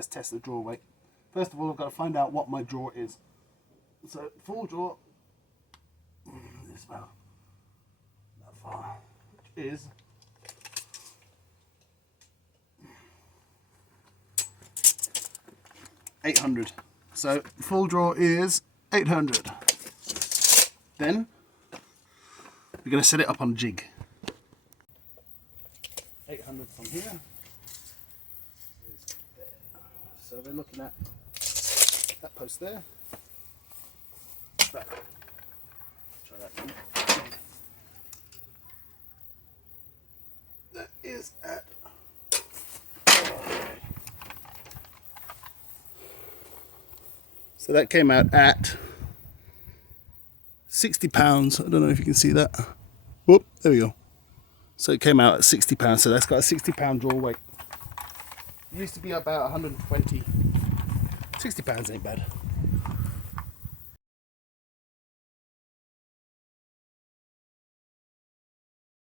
let's test the draw weight. First of all, I've got to find out what my draw is. So full draw is about that far, which is 800. So full draw is 800. Then we're going to set it up on jig. 800 from here. So we're looking at that post there. That. Try that one. That is at. So that came out at 60 pounds. I don't know if you can see that. Whoop, there we go. So it came out at 60 pounds. So that's got a 60 pound draw weight. It used to be about 120. 60 pounds ain't bad.